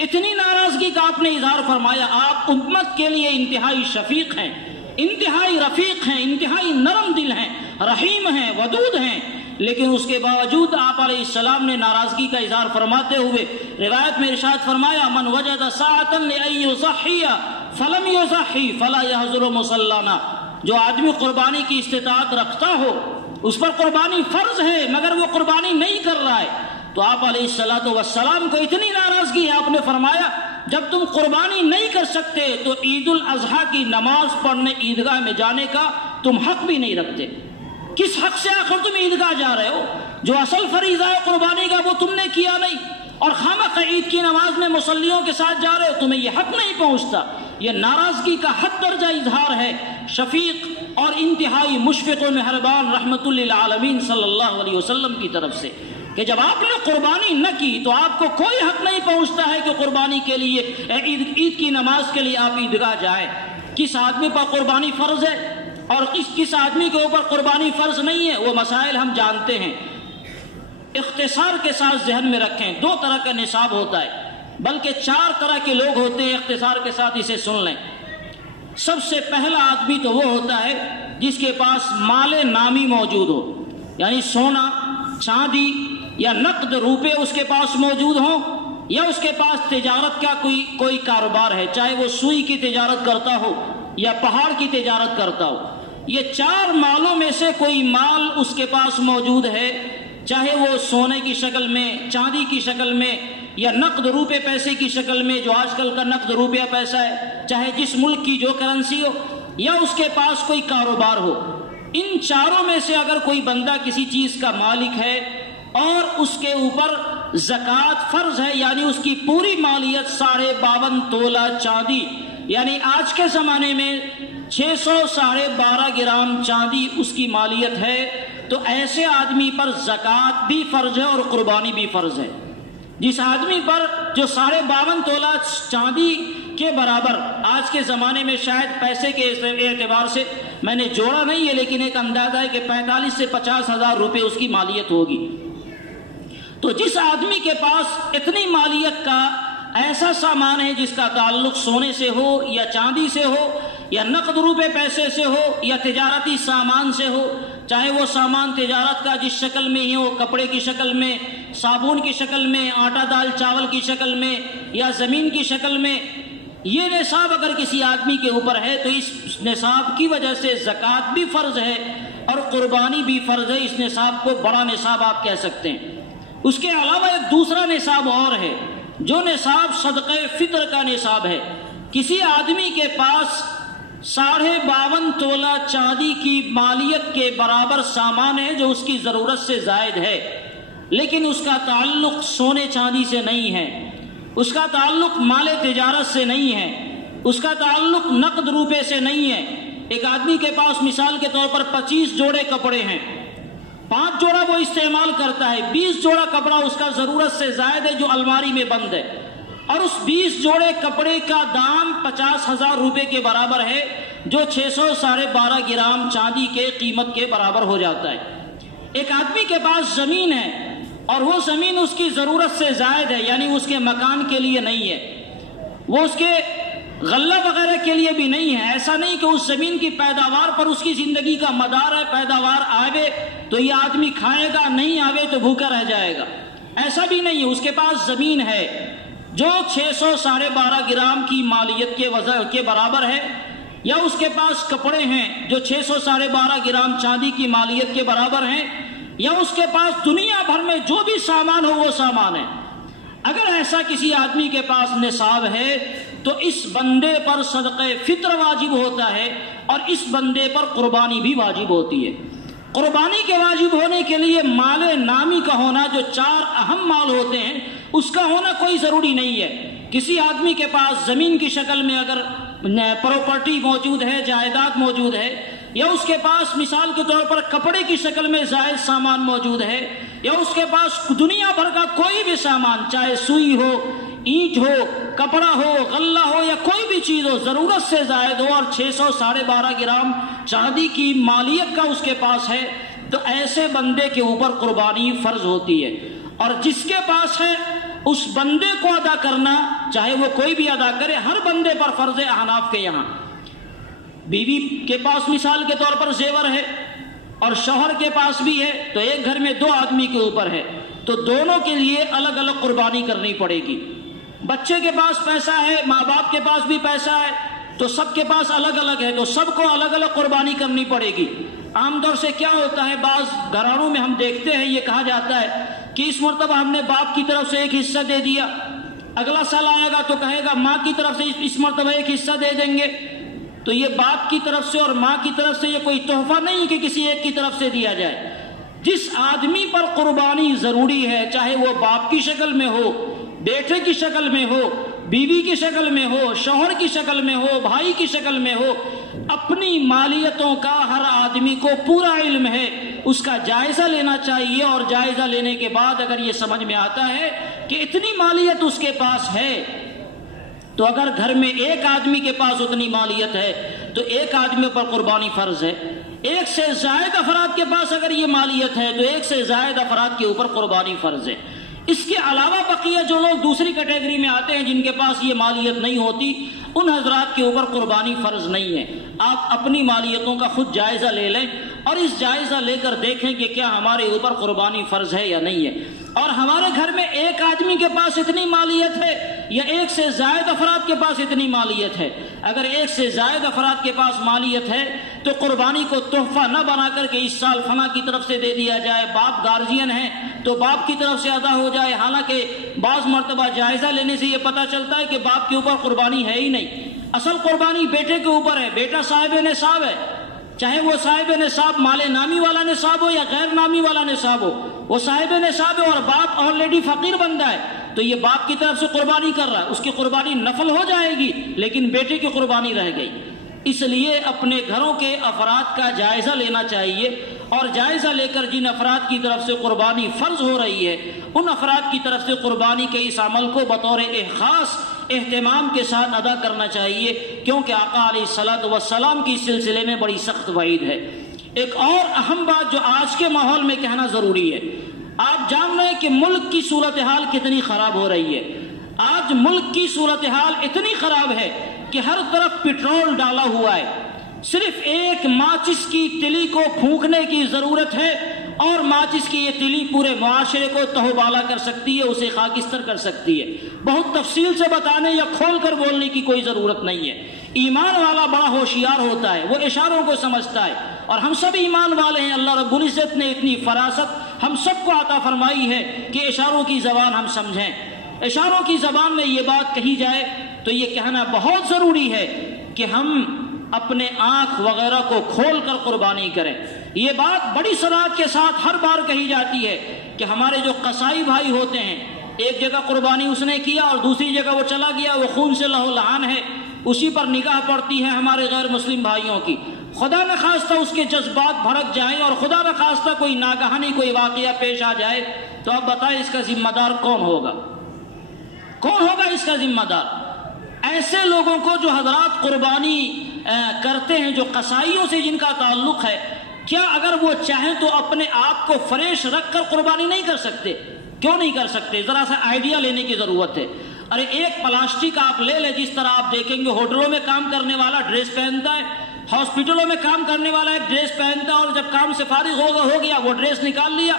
اتنی ناراضگی کا آپ نے اظہار فرمایا، آپ امت کے لیے انتہائی شفیق ہیں، انتہائی رفیق ہیں، انتہائی نرم دل ہیں، رحیم ہیں، ودود ہیں، لیکن اس کے باوجود آپ علیہ السلام نے ناراضگی کا اظہار فرماتے ہوئے روایت میں ارشاد فرمایا من وجد ساعة لأن يضحي فلم يضحي فلا يحضر مصلانا، جو آدمی قربانی کی استطاعت رکھتا ہو، اس پر قربانی فرض ہے مگر وہ قربانی نہیں کر رہا ہے، تو آپ علیہ السلام کو اتنی ناراضگی ہے، آپ نے فرمایا جب تم قربانی نہیں کر سکتے تو عید الاضحیٰ کی نماز پڑھنے عیدگاہ میں جانے کا تم حق بھی نہیں رکھتے۔ کس حق سے آخر تم عیدگاہ جا رہے ہو؟ جو اصل فریضہ ہے قربانی کا وہ تم نے کیا نہیں، اور خامخواہ عید کی نماز میں مصلیوں کے ساتھ جا رہے ہو، تمہیں یہ حق نہیں پہنچتا۔ یہ ناراضگی کا حد درجہ اظہار ہے۔ شفیق اور انتہائی مشفق و مہربان رحمت للعالمین صلی اللہ علیہ وسلم کی طرف سے کہ جب آپ نے قربانی نہ کی تو آپ کو کوئی حق نہیں پہنچتا ہے کہ قربانی کے لیے عید کی نماز کے لیے آپ عیدگاہ جائیں۔ کس آدمی پر قربانی فرض ہے اور کس آدمی کے اوپر قربانی فرض نہیں ہے، وہ مسائل ہم جانتے ہیں۔ اختصار کے ساتھ ذہن میں رکھیں، 2 طرح کا نصاب ہوتا ہے، بلکہ 4 طرح کے لوگ ہوتے ہیں۔ اختصار کے ساتھ اسے سن لیں۔ سب سے پہلا آدمی تو وہ ہوتا ہے جس کے پاس مال نامی موجود ہو، یعنی سونا چاندی یا نقد روپے اس کے پاس موجود ہوں، یا اس کے پاس تجارت کا کوئی کاروبار ہے، چاہے وہ سوئی کی تجارت کرتا ہو یا پہاڑ کی تجارت کرتا ہو۔ یہ 4 مالوں میں سے کوئی مال اس کے پاس موجود ہے، چاہے وہ سونے کی شکل میں، چاندی کی شکل میں، یا نقد روپے پیسے کی شکل میں جو آج کل کا نقد روپیہ پیسہ ہے، چاہے جس ملک کی جو کرنسی ہو، یا اس کے پاس کوئی کاروبار ہو۔ ان 4 میں سے اگر کوئی بندہ کسی چیز کا مالک ہے اور اس کے اوپر زکوٰۃ فرض ہے، یعنی اس کی پوری مالیت 52.5 تولہ چاندی، یعنی آج کے زمانے میں 612 گرام چاندی اس کی مالیت ہے، تو ایسے آدمی پر زکوٰۃ بھی فرض ہے اور قربانی بھی فرض ہے۔ جس آدمی پر جو 52.5 تولہ چاندی کے برابر، آج کے زمانے میں شاید پیسے کے اعتبار سے میں نے جوڑا نہیں ہے، لیکن ایک اندازہ ہے کہ 45 سے 50 ہزار روپے اس کی مالیت ہوگی۔ تو جس آدمی کے پاس اتنی مالیت کا ایسا سامان ہے جس کا تعلق سونے سے ہو یا چاندی سے ہو یا نقد روپے پیسے سے ہو یا تجارتی سامان سے ہو، چاہے وہ سامان تجارت کا جس شکل میں ہی ہو، کپڑے کی شکل میں، صابن کی شکل میں، آٹا دال چاول کی شکل میں، یا زمین کی شکل میں، یہ نصاب اگر کسی آدمی کے اوپر ہے تو اس نصاب کی وجہ سے زکوٰۃ بھی فرض ہے اور قربانی بھی فرض ہے۔ اس نصاب کو بڑا نصاب آپ کہہ سکتے ہیں۔ اس کے علاوہ ایک دوسرا نصاب اور ہے، جو نصاب صدقہ فطر کا نصاب ہے۔ کسی آدمی کے پاس 52.5 تولہ چاندی کی مالیت کے برابر سامان ہے جو اس کی ضرورت سے زائد ہے، لیکن اس کا تعلق سونے چاندی سے نہیں ہے، اس کا تعلق مال تجارت سے نہیں ہے، اس کا تعلق نقد روپے سے نہیں ہے۔ ایک آدمی کے پاس مثال کے طور پر 25 جوڑے کپڑے ہیں، 5 جوڑا وہ استعمال کرتا ہے، 20 جوڑا کپڑا اس کا ضرورت سے زائد ہے جو الماری میں بند ہے، اور اس 20 جوڑے کپڑے کا دام 50,000 روپے کے برابر ہے، جو 612.5 گرام چاندی کے قیمت کے برابر ہو جاتا ہے۔ ایک آدمی کے پاس زمین ہے اور وہ زمین اس کی ضرورت سے زائد ہے، یعنی اس کے مکان کے لیے نہیں ہے، وہ اس کے غلہ وغیرہ کے لیے بھی نہیں ہے۔ ایسا نہیں کہ اس زمین کی پیداوار پر اس کی زندگی کا مدار ہے، پیداوار آوے تو یہ آدمی کھائے گا، نہیں آوے تو بھوکا رہ جائے گا، ایسا بھی نہیں ہے۔ اس کے پاس زمین ہے جو 612.5 گرام کی مالیت کے وزن کے برابر ہے، یا اس کے پاس کپڑے ہیں جو 612.5 گرام چاندی کی مالیت کے برابر ہیں، یا اس کے پاس دنیا بھر میں جو بھی سامان ہو وہ سامان ہے۔ اگر ایسا کسی آدمی کے پاس نصاب ہے تو اس بندے پر صدقہ فطر واجب ہوتا ہے اور اس بندے پر قربانی بھی واجب ہوتی ہے۔ قربانی کے واجب ہونے کے لیے مال نامی کا ہونا، جو 4 اہم مال ہوتے ہیں، اس کا ہونا کوئی ضروری نہیں ہے۔ کسی آدمی کے پاس زمین کی شکل میں اگر پراپرٹی موجود ہے، جائیداد موجود ہے، یا اس کے پاس مثال کے طور پر کپڑے کی شکل میں زائد سامان موجود ہے، یا اس کے پاس دنیا بھر کا کوئی بھی سامان، چاہے سوئی ہو، اینٹ ہو، کپڑا ہو، غلہ ہو، یا کوئی بھی چیز ہو، ضرورت سے زائد ہو اور 612.5 گرام چاندی کی مالیت کا اس کے پاس ہے، تو ایسے بندے کے اوپر قربانی فرض ہوتی ہے۔ اور جس کے پاس ہے اس بندے کو ادا کرنا، چاہے وہ کوئی بھی ادا کرے، ہر بندے پر فرض ہے احناف کے یہاں۔ بیوی کے پاس مثال کے طور پر زیور ہے اور شوہر کے پاس بھی ہے، تو ایک گھر میں 2 آدمی کے اوپر ہے، تو دونوں کے لیے الگ الگ قربانی کرنی پڑے گی۔ بچے کے پاس پیسہ ہے، ماں باپ کے پاس بھی پیسہ ہے، تو سب کے پاس الگ الگ ہے، تو سب کو الگ الگ قربانی کرنی پڑے گی۔ عام طور سے کیا ہوتا ہے، بعض گھرانوں میں ہم دیکھتے ہیں، یہ کہا جاتا ہے کہ اس مرتبہ ہم نے باپ کی طرف سے ایک حصہ دے دیا، اگلا سال آئے گا تو کہے گا ماں کی طرف سے اس مرتبہ ایک حصہ دے دیں گے۔ تو یہ باپ کی طرف سے اور ماں کی طرف سے یہ کوئی تحفہ نہیں کہ کسی ایک کی طرف سے دیا جائے۔ جس آدمی پر قربانی ضروری ہے، چاہے وہ باپ کی شکل میں ہو بیٹے کی شکل میں ہو، بیوی کی شکل میں ہو، شوہر کی شکل میں ہو، بھائی کی شکل میں ہو، اپنی مالیتوں کا ہر آدمی کو پورا علم ہے، اس کا جائزہ لینا چاہیے، اور جائزہ لینے کے بعد اگر یہ سمجھ میں آتا ہے کہ اتنی مالیت اس کے پاس ہے، تو اگر گھر میں ایک آدمی کے پاس اتنی مالیت ہے تو ایک آدمی پر قربانی فرض ہے، ایک سے زائد افراد کے پاس اگر یہ مالیت ہے تو ایک سے زائد افراد کے اوپر قربانی فرض ہے۔ اس کے علاوہ بقیہ جو لوگ دوسری کیٹیگری میں آتے ہیں جن کے پاس یہ مالیت نہیں ہوتی، ان حضرات کے اوپر قربانی فرض نہیں ہے۔ آپ اپنی مالیتوں کا خود جائزہ لے لیں اور اس جائزہ لے کر دیکھیں کہ کیا ہمارے اوپر قربانی فرض ہے یا نہیں ہے، اور ہمارے گھر میں ایک آدمی کے پاس اتنی مالیت ہے یا ایک سے زائد افراد کے پاس اتنی مالیت ہے۔ اگر ایک سے زائد افراد کے پاس مالیت ہے تو قربانی کو تحفہ نہ بنا کر کے اس سال فلاں کی طرف سے دے دیا جائے، باپ گارجین ہے تو باپ کی طرف سے ادا ہو جائے، حالانکہ بعض مرتبہ جائزہ لینے سے یہ پتہ چلتا ہے کہ باپ کے اوپر قربانی ہے ہی نہیں، اصل قربانی بیٹے کے اوپر ہے، بیٹا صاحب نصاب ہے، چاہے وہ صاحب نصاب مال نامی والا نصاب ہو یا غیر نامی والا نصاب ہو، وہ صاحب نصاب ہے اور باپ آلریڈی فقیر بندہ ہے، تو یہ باپ کی طرف سے قربانی کر رہا ہے، اس کی قربانی نفل ہو جائے گی لیکن بیٹے کی قربانی رہ گئی۔ اس لیے اپنے گھروں کے افراد کا جائزہ لینا چاہیے، اور جائزہ لے کر جن افراد کی طرف سے قربانی فرض ہو رہی ہے ان افراد کی طرف سے قربانی کے اس عمل کو بطور خاص اہتمام کے ساتھ ادا کرنا چاہیے، کیونکہ آقا علیہ الصلوۃ والسلام کی سلسلے میں بڑی سخت وعید ہے۔ ایک اور اہم بات جو آج کے ماحول میں کہنا ضروری ہے، آپ جان رہے ہیں کہ ملک کی صورتحال کتنی خراب ہو رہی ہے۔ آج ملک کی صورتحال اتنی خراب ہے کہ ہر طرف پٹرول ڈالا ہوا ہے، صرف ایک ماچس کی تلی کو پھونکنے کی ضرورت ہے اور ماچس کی یہ تلی پورے معاشرے کو تہو بالا کر سکتی ہے، اسے خاکستر کر سکتی ہے۔ بہت تفصیل سے بتانے یا کھول کر بولنے کی کوئی ضرورت نہیں ہے۔ ایمان والا بڑا ہوشیار ہوتا ہے، وہ اشاروں کو سمجھتا ہے، اور ہم سب ایمان والے ہیں۔ اللہ رب العزت نے اتنی فراست ہم سب کو عطا فرمائی ہے کہ اشاروں کی زبان ہم سمجھیں۔ اشاروں کی زبان میں یہ بات کہی جائے تو یہ کہنا بہت ضروری ہے کہ ہم اپنے آنکھ وغیرہ کو کھول کر قربانی کریں۔ یہ بات بڑی صراحت کے ساتھ ہر بار کہی جاتی ہے کہ ہمارے جو قصائی بھائی ہوتے ہیں، ایک جگہ قربانی اس نے کیا اور دوسری جگہ وہ چلا گیا، وہ خون سے لہو لہان ہے، اسی پر نگاہ پڑتی ہے ہمارے غیر مسلم بھائیوں کی۔ خدا نخواستہ اس کے جذبات بھڑک جائیں اور خدا نخواستہ کوئی ناگہانی کوئی واقعہ پیش آ جائے تو اب بتائیں اس کا ذمہ دار کون ہوگا؟ کون ہوگا اس کا ذمہ دار؟ ایسے لوگوں کو جو حضرات قربانی کرتے ہیں، جو قصائیوں سے جن کا تعلق ہے، کیا اگر وہ چاہیں تو اپنے آپ کو فریش رکھ کر قربانی نہیں کر سکتے؟ کیوں نہیں کر سکتے؟ ذرا سا آئیڈیا لینے کی ضرورت ہے۔ ارے ایک پلاسٹک آپ لے لیں، جس طرح آپ دیکھیں گے ہوٹلوں میں کام کرنے والا ڈریس پہنتا ہے، ہاسپٹلوں میں کام کرنے والا ایک ڈریس پہنتا ہے، اور جب کام سے فارغ ہو گیا وہ ڈریس نکال لیا۔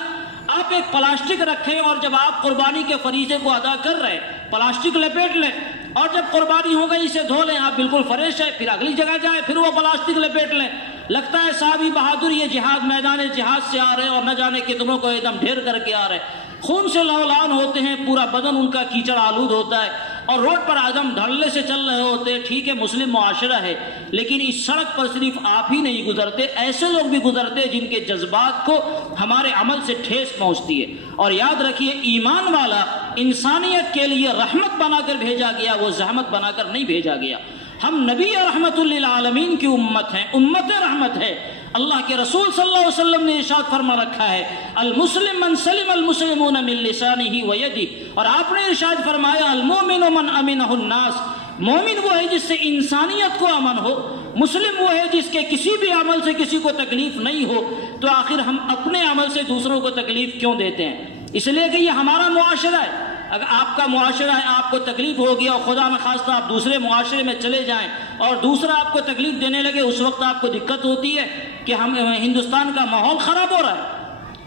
آپ ایک پلاسٹک رکھیں اور جب آپ قربانی کے فریضے کو ادا کر رہے پلاسٹک لپیٹ لیں، اور جب قربانی ہو گئی اسے دھو لیں، آپ بالکل فریش ہے، پھر اگلی جگہ جائیں پھر وہ پلاسٹک لپیٹ لیں۔ لگتا ہے صحابی بہادر یہ جہاد میدان جہاد سے آ رہے ہیں اور نہ جانے کتنوں کو ایک دم ڈھیر کر کے آ رہے ہیں، خون سے لہولان ہوتے ہیں، پورا بدن ان کا کیچڑ آلود ہوتا ہے اور روڈ پر آدم دھڑلے سے چل رہے ہوتے ہیں۔ ٹھیک ہے مسلم معاشرہ ہے، لیکن اس سڑک پر صرف آپ ہی نہیں گزرتے، ایسے لوگ بھی گزرتے جن کے جذبات کو ہمارے عمل سے ٹھیس پہنچتی ہے۔ اور یاد رکھیے ایمان والا انسانیت کے لیے رحمت بنا کر بھیجا گیا، وہ زحمت بنا کر نہیں بھیجا گیا۔ ہم نبی رحمت للعالمین کی امت ہیں، امت رحمت ہے۔ اللہ کے رسول صلی اللہ علیہ وسلم نے ارشاد فرما رکھا ہے المسلم من سلم المسلمون من لسانہ ویدہ، اور آپ نے ارشاد فرمایا المؤمن من امنہ الناس، مومن وہ ہے جس سے انسانیت کو امن ہو، مسلم وہ ہے جس کے کسی بھی عمل سے کسی کو تکلیف نہیں ہو۔ تو آخر ہم اپنے عمل سے دوسروں کو تکلیف کیوں دیتے ہیں؟ اس لیے کہ یہ ہمارا معاشرہ ہے۔ اگر آپ کا معاشرہ ہے، آپ کو تکلیف ہوگی اور خدا نخواستہ آپ دوسرے معاشرے میں چلے جائیں اور دوسرا آپ کو تکلیف دینے لگے، اس وقت آپ کو دقت ہوتی ہے کہ ہم ہندوستان کا ماحول خراب ہو رہا ہے۔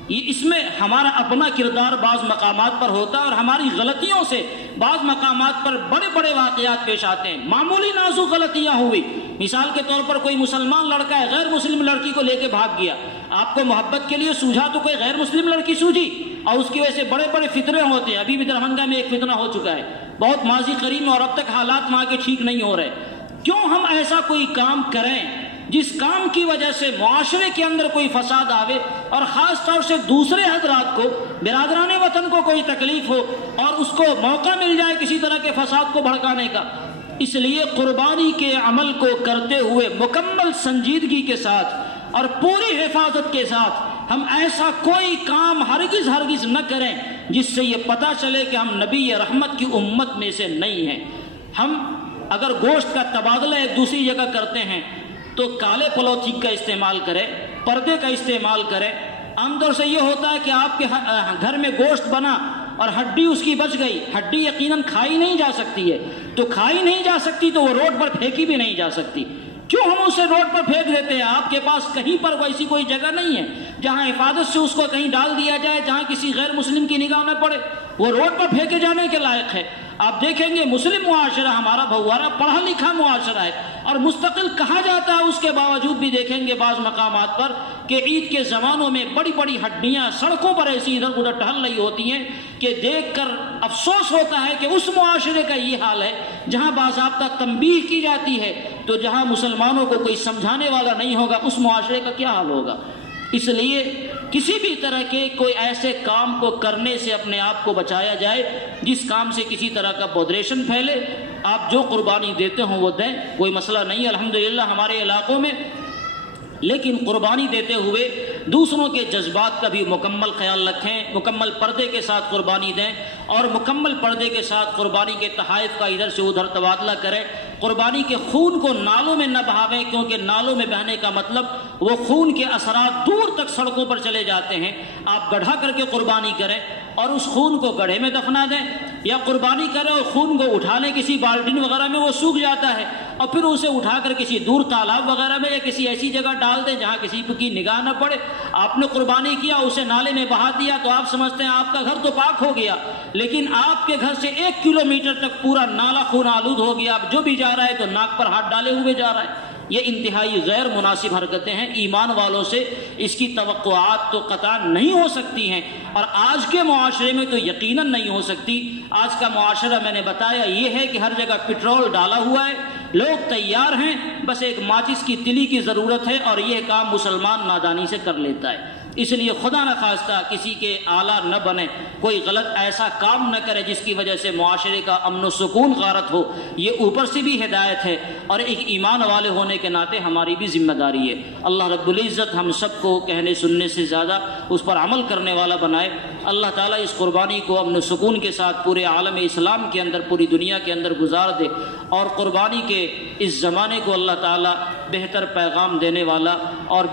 اس میں ہمارا اپنا کردار بعض مقامات پر ہوتا ہے اور ہماری غلطیوں سے بعض مقامات پر بڑے بڑے واقعات پیش آتے ہیں۔ معمولی نازک غلطیاں ہوئی، مثال کے طور پر کوئی مسلمان لڑکا ہے غیر مسلم لڑکی کو لے کے بھاگ گیا، آپ کو محبت کے لیے سوجھا تو کوئی غیر مسلم لڑکی سوجھی اور اس کی وجہ سے بڑے بڑے فتنے ہوتے ہیں۔ ابھی بھی دربھنگہ میں ایک فتنہ ہو چکا ہے، بہت ماضی قریب میں، اور اب تک حالات وہاں کے ٹھیک نہیں ہو رہے۔ کیوں ہم ایسا کوئی کام کریں جس کام کی وجہ سے معاشرے کے اندر کوئی فساد آوے؟ اور خاص طور سے دوسرے حضرات کو، برادران وطن کو کوئی تکلیف ہو اور اس کو موقع مل جائے کسی طرح کے فساد کو بھڑکانے کا۔ اس لیے قربانی کے عمل کو کرتے ہوئے مکمل سنجیدگی کے ساتھ اور پوری حفاظت کے ساتھ ہم ایسا کوئی کام ہرگز نہ کریں جس سے یہ پتہ چلے کہ ہم نبی رحمت کی امت میں سے نہیں ہیں۔ ہم اگر گوشت کا تبادلہ ایک دوسری جگہ کرتے ہیں تو کالے پولیتھین کا استعمال کریں، پردے کا استعمال کریں۔ عام طور سے یہ ہوتا ہے کہ آپ کے گھر میں گوشت بنا اور ہڈی اس کی بچ گئی، ہڈی یقیناً کھائی نہیں جا سکتی ہے، تو کھائی نہیں جا سکتی تو وہ روڈ پر پھینکی بھی نہیں جا سکتی۔ کیوں ہم اسے روڈ پر پھینک دیتے ہیں؟ آپ کے پاس کہیں پر ویسی کوئی جگہ نہیں ہے جہاں حفاظت سے اس کو کہیں ڈال دیا جائے جہاں کسی غیر مسلم کی نگاہ نہ پڑے، وہ روڈ پر پھینکے جانے کے لائق ہے۔ آپ دیکھیں گے مسلم معاشرہ ہمارا بھوارا پڑھا لکھا معاشرہ ہے اور مستقل کہا جاتا ہے، اس کے باوجود بھی دیکھیں گے بعض مقامات پر کہ عید کے زمانوں میں بڑی بڑی ہڈیاں سڑکوں پر ایسی ادھر ادھر ٹہل رہی ہوتی ہیں کہ دیکھ کر افسوس ہوتا ہے کہ اس معاشرے کا یہ حال ہے جہاں باضابطہ تنبیہ کی جاتی ہے تو جہاں مسلمانوں کو کوئی سمجھانے والا نہیں ہوگا اس معاشرے کا کیا حال ہوگا۔ اس لیے کسی بھی طرح کے کوئی ایسے کام کو کرنے سے اپنے آپ کو بچایا جائے جس کام سے کسی طرح کا بودریشن پھیلے۔ آپ جو قربانی دیتے ہوں وہ دیں، کوئی مسئلہ نہیں الحمدللہ ہمارے علاقوں میں، لیکن قربانی دیتے ہوئے دوسروں کے جذبات کا بھی مکمل خیال رکھیں، مکمل پردے کے ساتھ قربانی دیں اور مکمل پردے کے ساتھ قربانی کے تحائف کا ادھر سے ادھر تبادلہ کریں۔ قربانی کے خون کو نالوں میں نہ بہاویں، کیونکہ نالوں میں بہنے کا مطلب وہ خون کے اثرات دور تک سڑکوں پر چلے جاتے ہیں۔ آپ گڑھا کر کے قربانی کریں اور اس خون کو گڑھے میں دفنا دیں، یا قربانی کریں اور خون کو اٹھا لیں کسی بالٹین وغیرہ میں، وہ سوکھ جاتا ہے، اور پھر اسے اٹھا کر کسی دور تالاب وغیرہ میں یا کسی ایسی جگہ ڈال دیں جہاں کسی کی نگاہ نہ پڑے۔ آپ نے قربانی کیا، اسے نالے میں بہا دیا تو آپ سمجھتے ہیں آپ کا گھر تو پاک ہو گیا، لیکن آپ کے گھر سے 1 کلومیٹر تک پورا نالا خون آلود ہو گیا۔ اب جو بھی جا رہا ہے تو ناک پر ہاتھ ڈالے ہوئے جا رہا ہے۔ یہ انتہائی غیر مناسب حرکتیں ہیں، ایمان والوں سے اس کی توقعات تو قطعا نہیں ہو سکتی ہیں، اور آج کے معاشرے میں تو یقیناً نہیں ہو سکتی۔ آج کا معاشرہ میں نے بتایا یہ ہے کہ ہر جگہ پٹرول ڈالا ہوا ہے، لوگ تیار ہیں، بس ایک ماچس کی تلی کی ضرورت ہے، اور یہ کام مسلمان نادانی سے کر لیتا ہے۔ اس لیے خدا نخواستہ کسی کے آلہ نہ بنے، کوئی غلط ایسا کام نہ کرے جس کی وجہ سے معاشرے کا امن و سکون غارت ہو۔ یہ اوپر سے بھی ہدایت ہے اور ایک ایمان والے ہونے کے ناطے ہماری بھی ذمہ داری ہے۔ اللہ رب العزت ہم سب کو کہنے سننے سے زیادہ اس پر عمل کرنے والا بنائے۔ اللہ تعالیٰ اس قربانی کو امن و سکون کے ساتھ پورے عالم اسلام کے اندر، پوری دنیا کے اندر گزار دے، اور قربانی کے اس زمانے کو اللہ تعالیٰ بہتر پیغام دینے والا اور